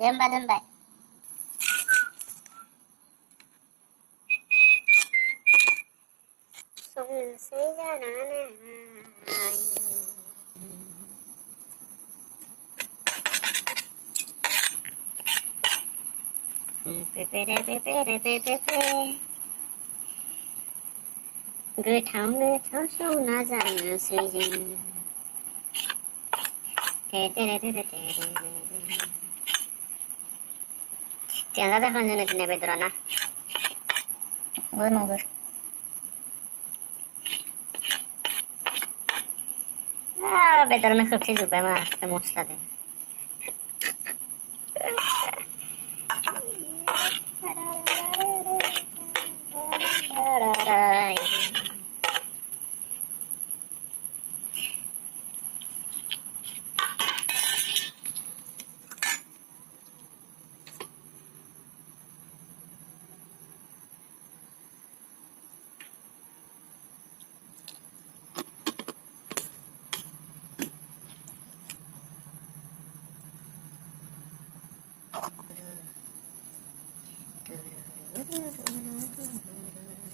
दोनबाय संनोसै जानानै गोथाव गोथाव संना जानोसै जों Jangan ada kan jenis ini bedrona. Gue nunggu. Bedrona kecil juga mah, temu tadi.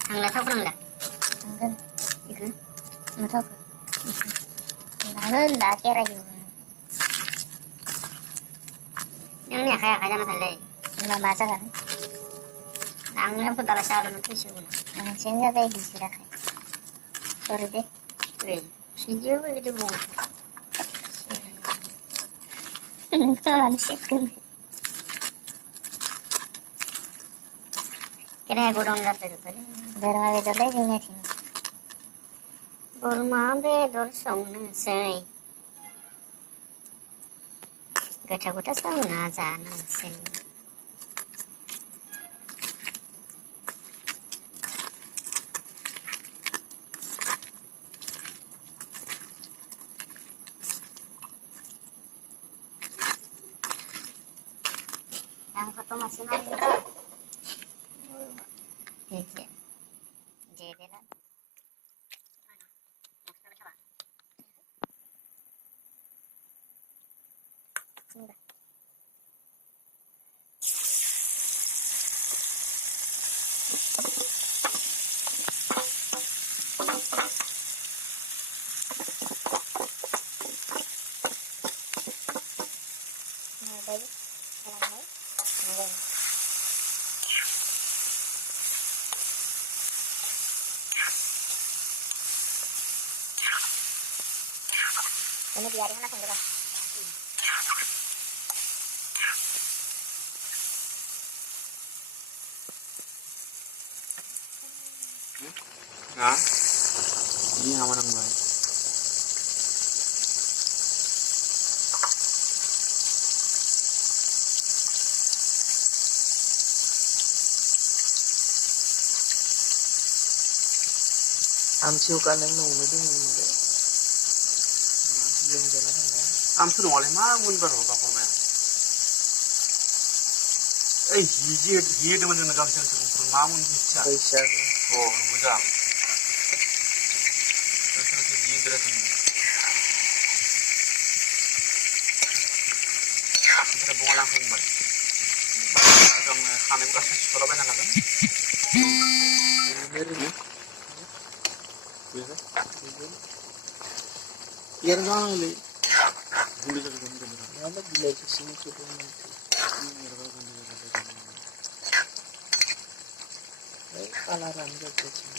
Ang tahu kurang dah? Enggak. Itu? Nggak tahu. Namun dah kira juga. Yang ni kayak macam lagi. Nggak masak kan? Ang pun tak rasa ada macam sih. Ang sehingga kayak gitu dah. Sorry deh. Sejauh itu bunga. Kalau sih kan. Kira gorong dah tu tu. Berma bedor lagi ni sih. Berma bedor songna say. Gata songna jana say. Yang foto masih ada. Jadi lah. Ini biarin langsung dulu. Nah, ini aman yang baik. Amsiu kan yang nunggu itu belum jalan ada. Amsu dong oleh mana mungkin baru bapak mana? Hiji dengan negara sendiri mamun bisa. Bisa. Oh, betul. Terus hiji terus ini. Antara bunga langsung baik. Kalau kami bukan sesuatu apa yang Bener ni. Biar nggak le. Bulu jadi gini. Nama bila itu sini coba nanti. Kalaran juga sini.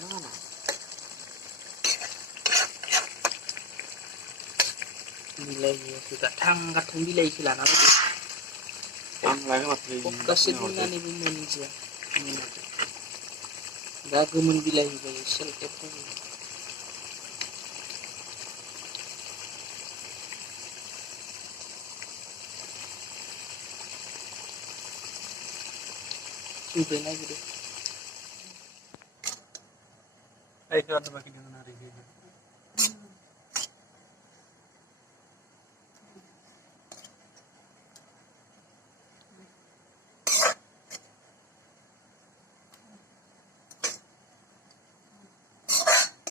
Mana? Nilai juga tanggat nilai sila na. Ang lagi mati. Kasi din na ni Bumanija. Gagawin bilay ba yung shelter ko. Subay na gitu. Ay, kaya naman